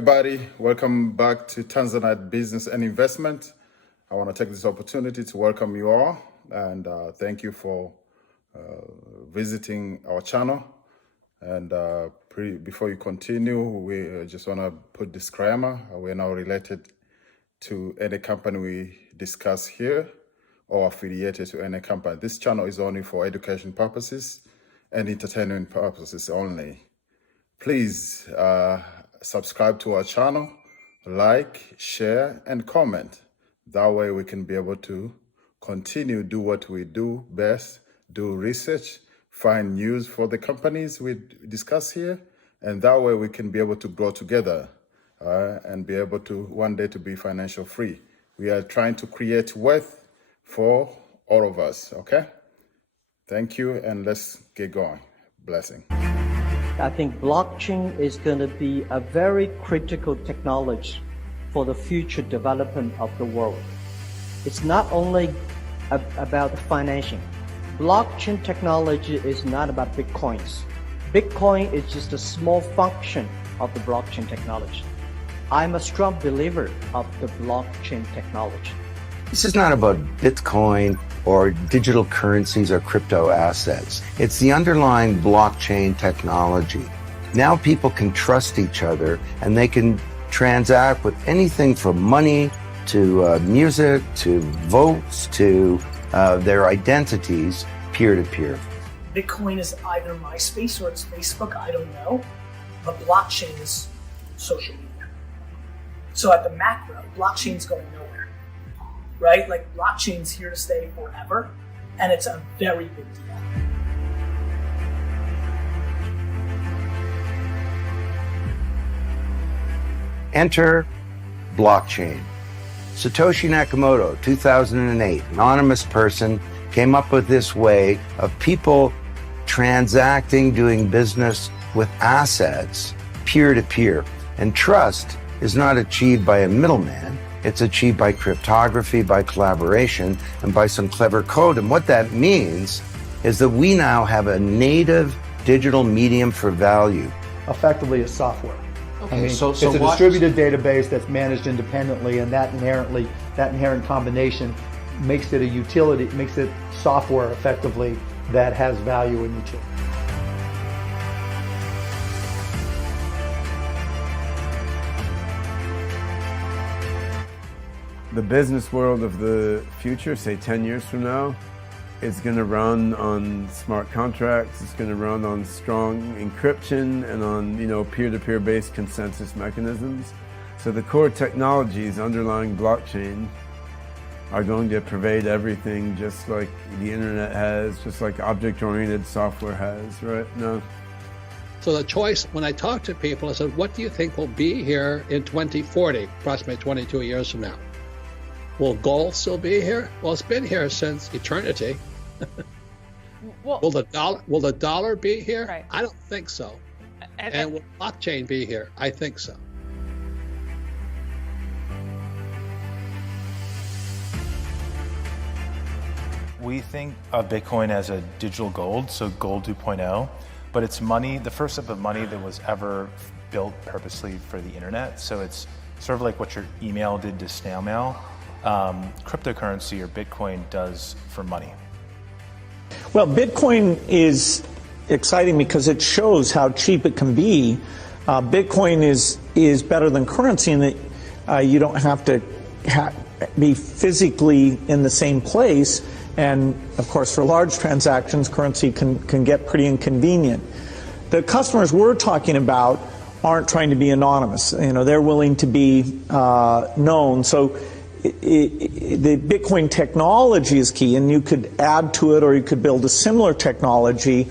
everybody. Welcome back to Tanzanite Business and Investment. I want to take this opportunity to welcome you all and thank you for visiting our channel. And before you continue, we just want to put disclaimer. We're not related to any company we discuss here or affiliated to any company. This channel is only for education purposes and entertainment purposes only. Please subscribe to our channel, like, share, and comment. That way we can be able to continue do what we do best, do research, find news for the companies we discuss here, and that way we can be able to grow together and be able to one day to be financial free. We are trying to create wealth for all of us, okay? Thank you, and let's get going. Blessing. I think blockchain is going to be a very critical technology for the future development of the world. It's not only about financing. Blockchain technology is not about Bitcoins. Bitcoin is just a small function of the blockchain technology. I'm a strong believer of the blockchain technology. This is not about Bitcoin or digital currencies or crypto assets. It's the underlying blockchain technology. Now people can trust each other and they can transact with anything from money to music to votes to their identities peer-to-peer. Bitcoin is either MySpace or it's Facebook, I don't know, but blockchain is social media. So at the macro, blockchain's going nowhere, right? Like blockchain's here to stay forever, and it's a very big deal. Enter blockchain. Satoshi Nakamoto, 2008, anonymous person, came up with this way of people transacting, doing business with assets peer-to-peer. And trust is not achieved by a middleman. It's achieved by cryptography, by collaboration, and by some clever code. And what that means is that we now have a native digital medium for value. Effectively, it's software. Okay, I mean, so it's a distributed database that's managed independently, and that inherent combination makes it a utility, makes it software effectively that has value and utility. The business world of the future, say 10 years from now, is going to run on smart contracts. It's going to run on strong encryption and on, peer-to-peer based consensus mechanisms. So the core technologies underlying blockchain are going to pervade everything, just like the internet has, just like object-oriented software has, right? No. So the choice, when I talk to people, I said, what do you think will be here in 2040, approximately 22 years from now? Will gold still be here? Well, it's been here since eternity. Well, will the dollar be here? Right. I don't think so. And will blockchain be here? I think so. We think of Bitcoin as a digital gold, so gold 2.0, but it's money, the first step of money that was ever built purposely for the internet. So it's sort of like what your email did to snail mail. Cryptocurrency or Bitcoin does for money. Well, Bitcoin is exciting because it shows how cheap it can be. Bitcoin is better than currency in that you don't have to be physically in the same place. And of course, for large transactions, currency can get pretty inconvenient. The customers we're talking about aren't trying to be anonymous. They're willing to be known. So the Bitcoin technology is key, and you could add to it, or you could build a similar technology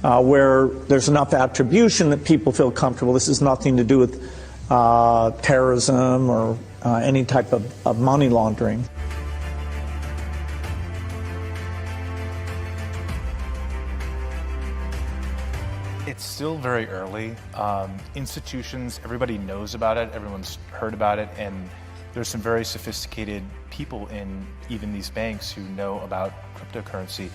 where there's enough attribution that people feel comfortable. This has nothing to do with terrorism or any type of money laundering. It's still very early. Institutions, everybody knows about it, everyone's heard about it, and there's some very sophisticated people in even these banks who know about cryptocurrency,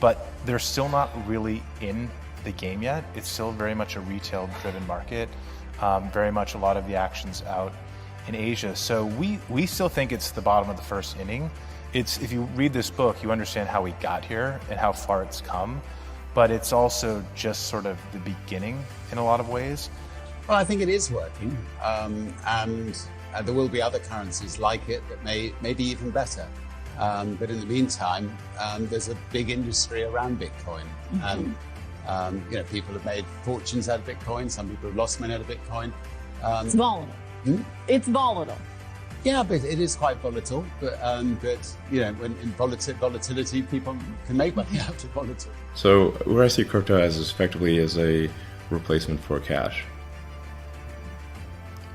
but they're still not really in the game yet. It's still very much a retail-driven market. very much a lot of the actions out in Asia. So we still think it's the bottom of the first inning. If you read this book, you understand how we got here and how far it's come, but it's also just sort of the beginning in a lot of ways. Well, I think it is working, and there will be other currencies like it that may be even better. But in the meantime, there's a big industry around Bitcoin, and people have made fortunes out of Bitcoin. Some people have lost money out of Bitcoin. It's volatile. It's volatile. Yeah, but it is quite volatile. But when in volatility, people can make money out of volatility. So where I see crypto as effectively as a replacement for cash,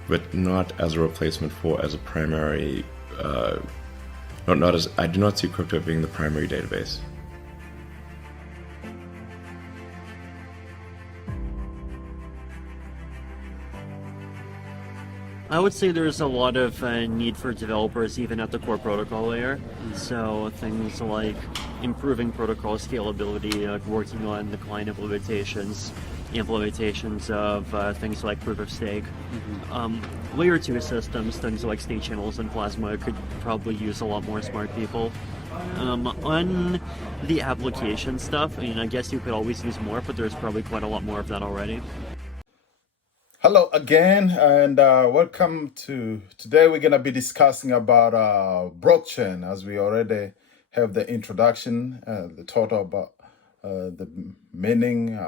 but not as a replacement as a primary. I do not see crypto being the primary database. I would say there's a lot of need for developers even at the core protocol layer. So things like improving protocol scalability, working on the client implementations of things like proof of stake. Layer 2 systems, things like state channels and Plasma could probably use a lot more smart people. On the application stuff, I guess you could always use more, but there's probably quite a lot more of that already. Hello again, and welcome to today. We're gonna be discussing about blockchain, as we already have the introduction, the total about the meaning,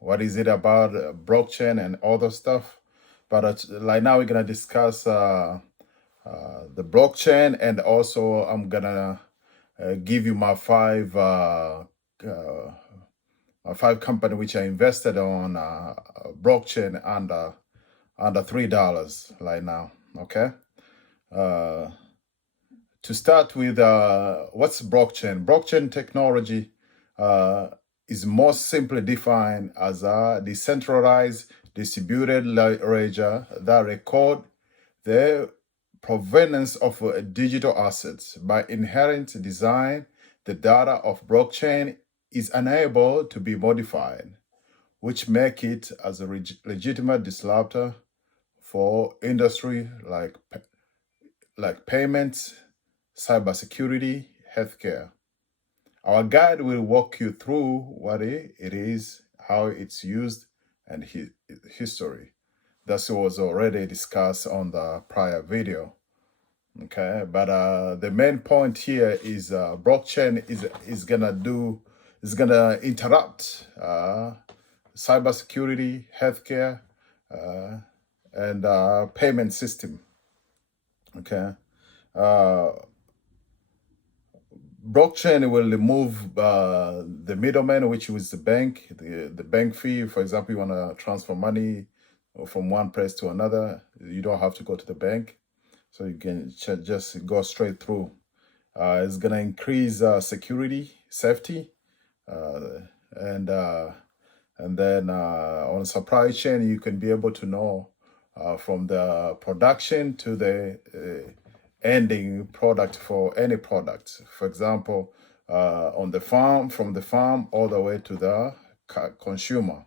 what is it about blockchain and other stuff. But like now, we're gonna discuss the blockchain, and also I'm gonna give you my five company which I invested on blockchain under $3 right now. Okay. To start with, what's blockchain? Blockchain technology is most simply defined as a decentralized distributed ledger that record the provenance of digital assets. By inherent design, the data of blockchain is unable to be modified, which make it as a legitimate disruptor for industry like payments, cybersecurity, healthcare. Our guide will walk you through what it is, how it's used, and history. That was already discussed on the prior video. Okay, but the main point here is blockchain is gonna interrupt cybersecurity, healthcare, and payment system. Okay, blockchain will remove the middleman, which was the bank, the bank fee. For example, you want to transfer money from one place to another, you don't have to go to the bank, so you can just go straight through. It's gonna increase security, safety. And then on supply chain, you can be able to know from the production to the ending product for any product. For example, on the farm, from the farm all the way to the consumer,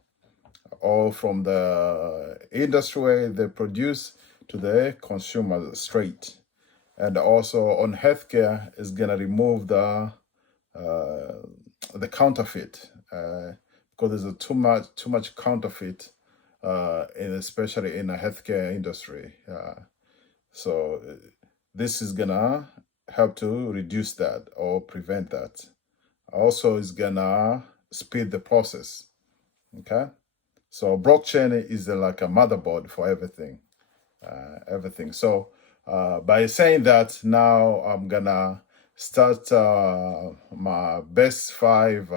or from the industry where they produce to the consumer straight. And also on healthcare, is gonna remove the counterfeit, because there's too much counterfeit, especially in the healthcare industry. So this is gonna help to reduce that or prevent that. Also, is gonna speed the process. Okay, so blockchain is like a motherboard for everything. So by saying that, now I'm gonna start my best 5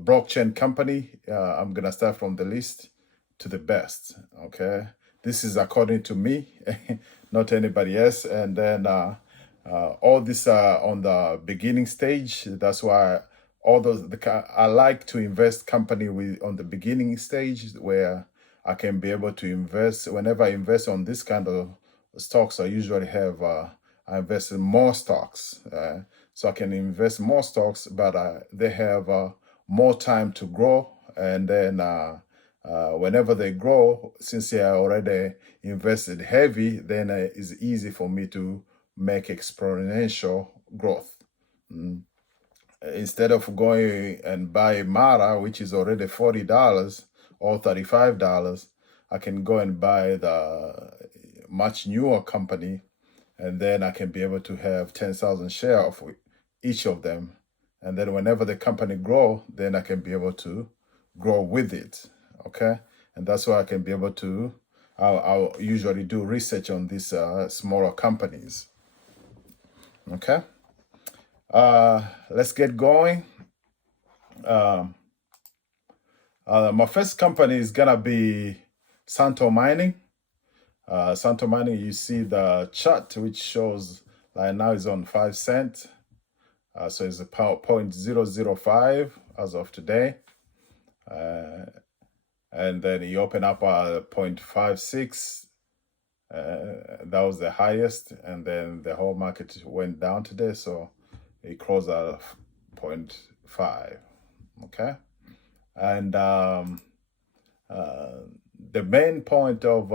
blockchain company. I'm gonna start from the least to the best. Okay, this is according to me, not anybody else. And then all this on the beginning stage. That's why all those I like to invest company on the beginning stage, where I can be able to invest. Whenever I invest on this kind of stocks, I usually have I invest in more stocks, so I can invest more stocks, but they have more time to grow, and then Whenever they grow, since I already invested heavy, then it's easy for me to make exponential growth. Instead of going and buy Mara, which is already $40 or $35, I can go and buy the much newer company, and then I can be able to have 10,000 shares of each of them. And then whenever the company grow, then I can be able to grow with it, okay? And that's why I can be able to, I'll usually do research on these smaller companies, okay? Let's get going. My first company is gonna be Sanp Mining. Sanp Mining, you see the chart which shows like now is on 5 cents. So it's a 0.005 as of today. And then you open up at 0.56. That was the highest. And then the whole market went down today. So it closed at 0.5. Okay. And the main point of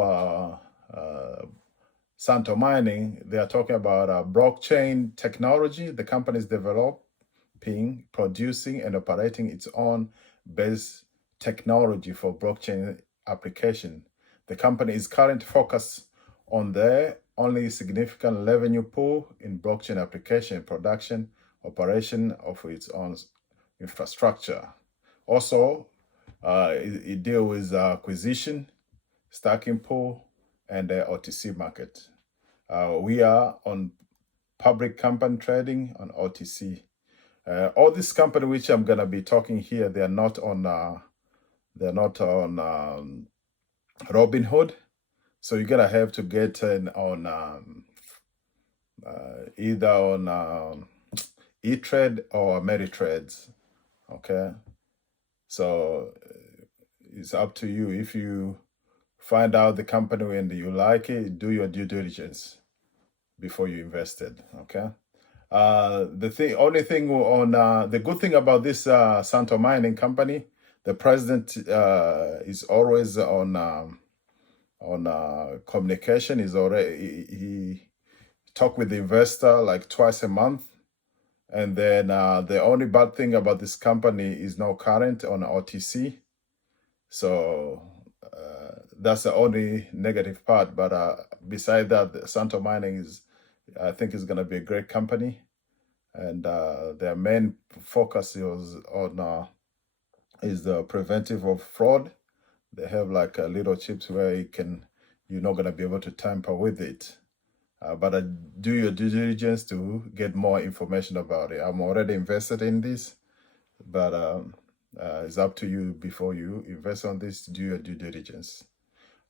Sanp Mining, they are talking about blockchain technology. The company is developing, producing, and operating its own base technology for blockchain application. The company is currently focused on their only significant revenue pool in blockchain application production, operation of its own infrastructure. Also, it deals with acquisition, stacking pool, and the OTC market. We are on public company trading on OTC. All these companies which I'm gonna be talking here, they are not on Robinhood, so you're gonna have to get in on either on E-Trade or Ameritrade. Okay, so it's up to you. If you find out the company and you like it, do your due diligence before you invested. Okay. The good thing about this Sanp Mining company, the president is always on communication. He talk with the investor like twice a month. And then the only bad thing about this company is no current on OTC. So that's the only negative part. But beside that, Sanp Mining I think is going to be a great company. And their main focus is on the preventive of fraud. They have like little chips where you're not going to be able to tamper with it. But do your due diligence to get more information about it. I'm already invested in this, but it's up to you before you invest on this. Do your due diligence.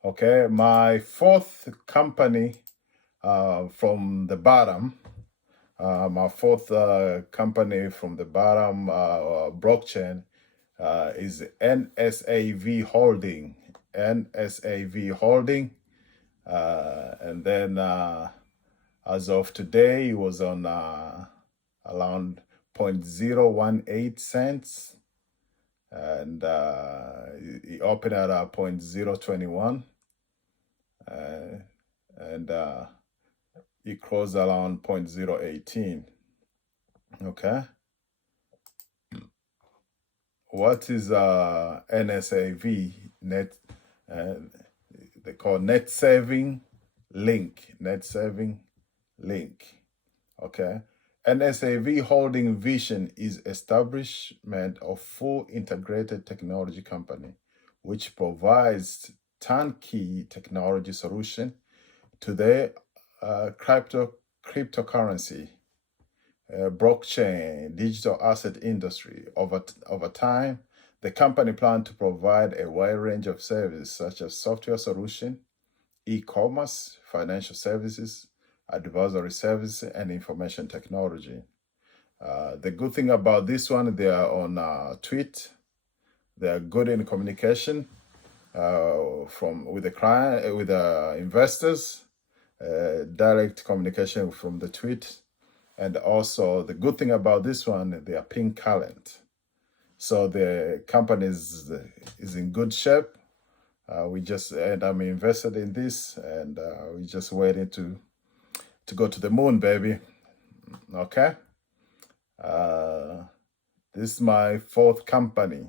Okay, my fourth company from the bottom, blockchain is Nsav Holding. Nsav Holding, and then as of today, it was on around 0.018 cents, and it opened at 0.021, and it closed around 0.018. Okay. What is NSAV? They call net saving link. Okay. NSAV Holding vision is establishment of full integrated technology company, which provides turnkey technology solution to the cryptocurrency, blockchain, digital asset industry. Over time, the company plans to provide a wide range of services such as software solution, e-commerce, financial services, advisory services, and information technology. The good thing about this one, they are on Tweet. They are good in communication with the client, with the investors, direct communication from the tweet. And also the good thing about this one, they are pink current. So the company is in good shape. And I'm invested in this, and we just waiting to go to the moon, baby. Okay. This is my fourth company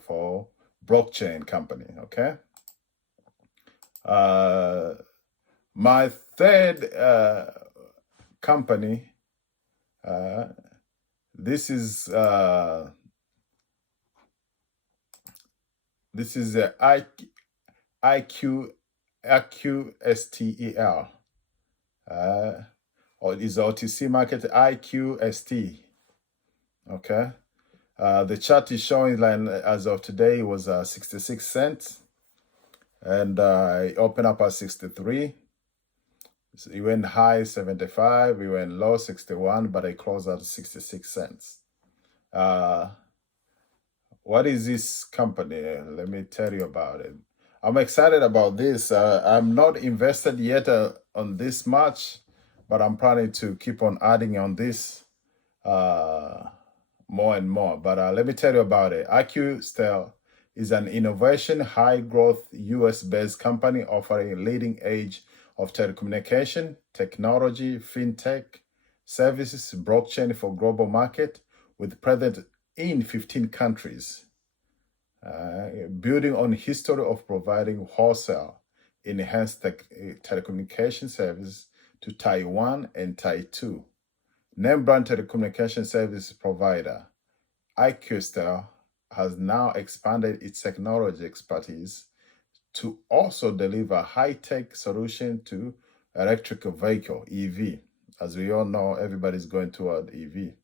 for blockchain company. Okay. My third company. This is Iqstel, or is OTC market Iqst. Okay. The chart is showing like as of today it was 66 cents, and it opened up at 63. So it went high 75, it went low 61, but it closed at 66 cents. What is this company? Let me tell you about it. I'm excited about this. I'm not invested yet on this much, but I'm planning to keep on adding on this more and more. But let me tell you about it. Iqstel is an innovation, high-growth, US-based company offering leading edge of telecommunication, technology, fintech, services, blockchain for global market, with presence in 15 countries, building on history of providing wholesale enhanced telecommunication services to Taiwan and Taiwan. Name brand telecommunication service provider, Iqstel has now expanded its technology expertise to also deliver high-tech solution to electric vehicle, EV. As we all know, everybody's going toward EV.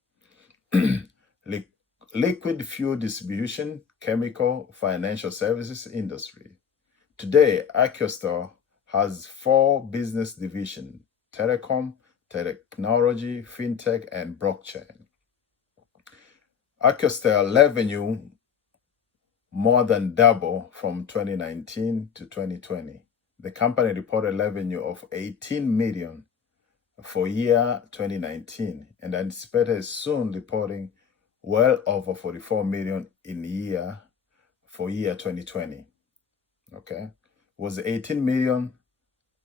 Liquid fuel distribution, chemical, financial services industry. Today, Iqstel has 4 business divisions: telecom, technology, fintech, and blockchain. Iqstel revenue more than double from 2019 to 2020. The company reported revenue of 18 million for year 2019 and anticipated soon reporting well over 44 million in year 2020. Okay, was 18 million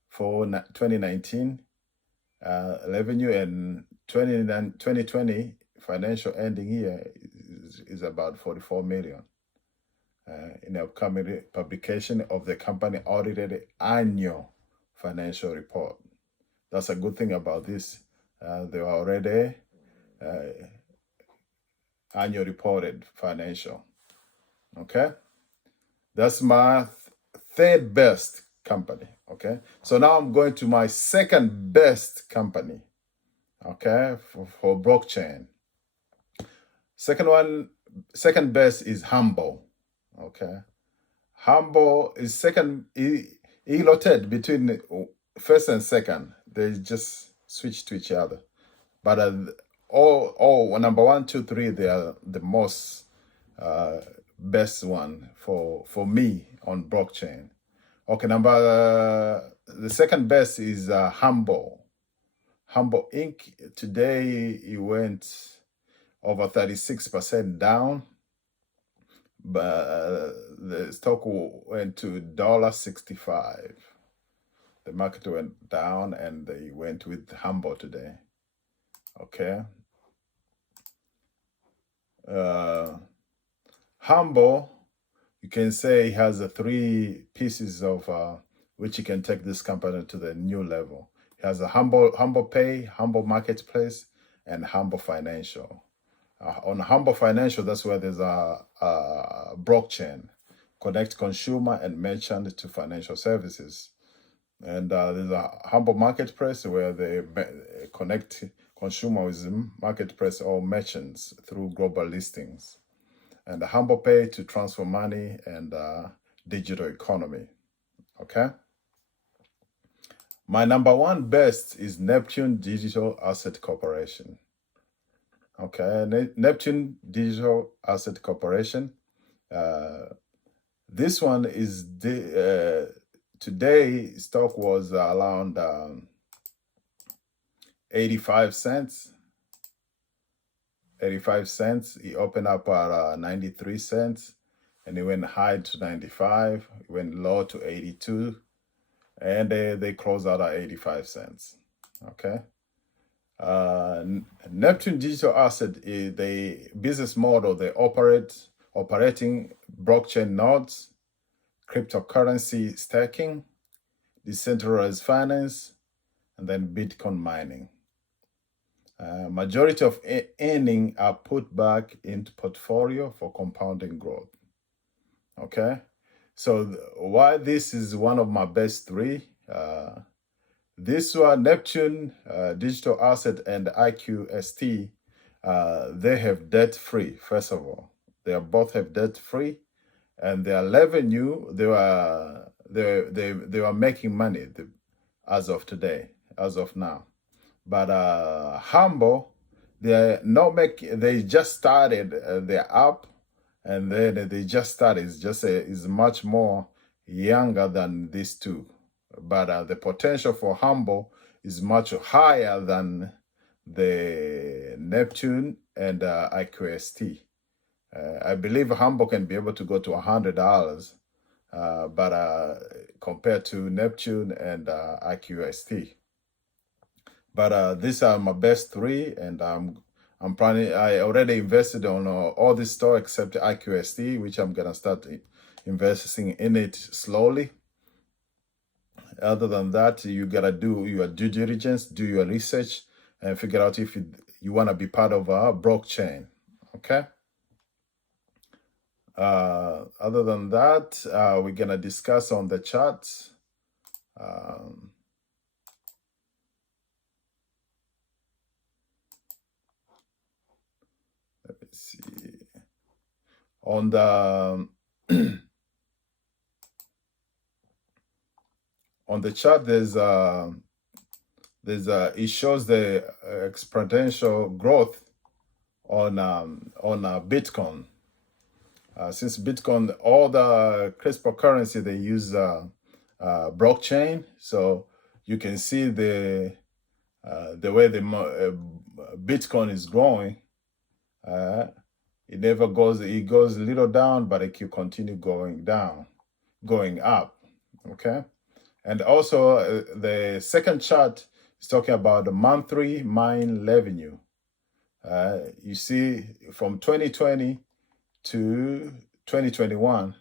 for 2019 revenue, and 2020 financial ending year is about 44 million. In the upcoming publication of the company audited annual financial report. That's a good thing about this. They are already annual reported financial. Okay, that's my third best company. Okay, so now I'm going to my second best company. Okay, for blockchain. Second best is Humbl. Okay, Humbl is second. He rotated between first and second. They just switch to each other. But all number 1, 2, 3, they are the most best one for me on blockchain. Okay, the second best is Humbl. Humbl Inc. Today it went over 36% down, but the stock went to $1.65. The market went down and they went with Humbl today. Okay. Humbl, you can say, has 3 pieces of which you can take this company to the new level. It has a Humbl Pay, Humbl Marketplace, and Humbl Financial. On Humbl Financial, that's where there's a blockchain, connect consumer and merchant to financial services. And there's a Humbl Marketplace where they connect consumer with marketplace or merchants through global listings. And the Humbl Pay to transfer money and digital economy. Okay. My number 1 best is Neptune Digital Asset Corporation. Okay, Neptune Digital Asset Corporation. This one is today stock was around 85 cents. 85 cents. It opened up at 93 cents. and it went high to 95, it went low to 82, and they closed out at 85 cents. Okay. Neptune Digital Asset is the business model. They operating blockchain nodes, cryptocurrency staking, decentralized finance, and then Bitcoin mining. Majority of earnings are put back into portfolio for compounding growth. Okay, so why this is one of my best three. This one, Neptune Digital Asset and Iqst, they have debt free. First of all, they both have debt free, and their revenue they were making money as of today, as of now. But Humbl, they're not making. They just started their app, and then they just started. It's just is much more younger than these two. But the potential for Humbl is much higher than the Neptune and Iqst. I believe Humbl can be able to go to $100, but compared to Neptune and Iqst. But these are my best three, and I'm planning. I already invested on all this store except Iqst, which I'm gonna start investing in it slowly. Other than that, you gotta do your due diligence, do your research, and figure out if you want to be part of a blockchain. Okay. Other than that, we're gonna discuss on the charts. Let me see. On the on the chart, it shows the exponential growth on Bitcoin. Since Bitcoin, all the cryptocurrency they use blockchain, so you can see the way the Bitcoin is growing. It never goes. It goes a little down, but it can continue going up. Okay. And also, the second chart is talking about the monthly mine revenue. You see, from 2020 to 2021,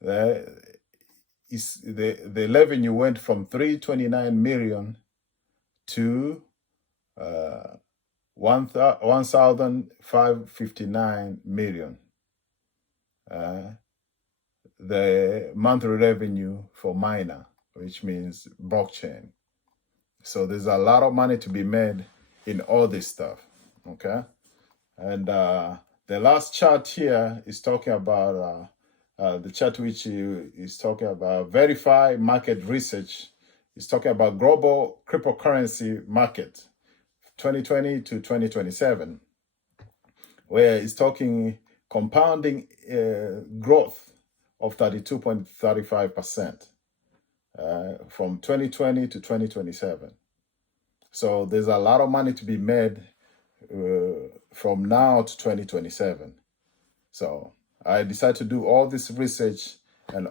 the revenue went from 329 million to 1,559 million. The monthly revenue for miner, which means blockchain. So there's a lot of money to be made in all this stuff, okay? And the last chart here is talking about the chart which is talking about Verify Market Research. It's talking about global cryptocurrency market, 2020 to 2027, where it's talking compounding growth of 32.35%. From 2020 to 2027. So there's a lot of money to be made from now to 2027. So I decided to do all this research and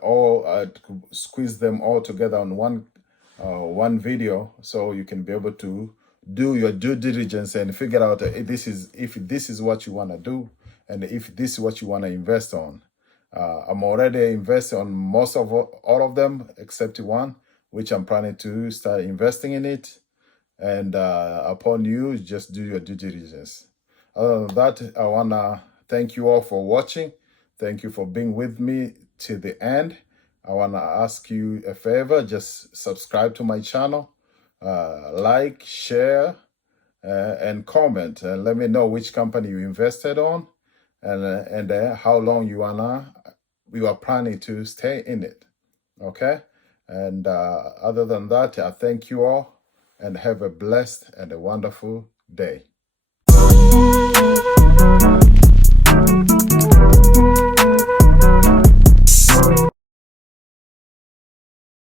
squeeze them all together on one video, so you can be able to do your due diligence and figure out if this is what you want to do, and if this is what you want to invest on. I'm already invested on most of all of them except one, which I'm planning to start investing in it. And upon you, just do your due diligence. Other than that, I want to thank you all for watching. Thank you for being with me to the end. I want to ask you a favor, just subscribe to my channel, like, share, and comment, and let me know which company you invested on, and how long you are planning to stay in it. Okay. And other than that, I thank you all and have a blessed and a wonderful day.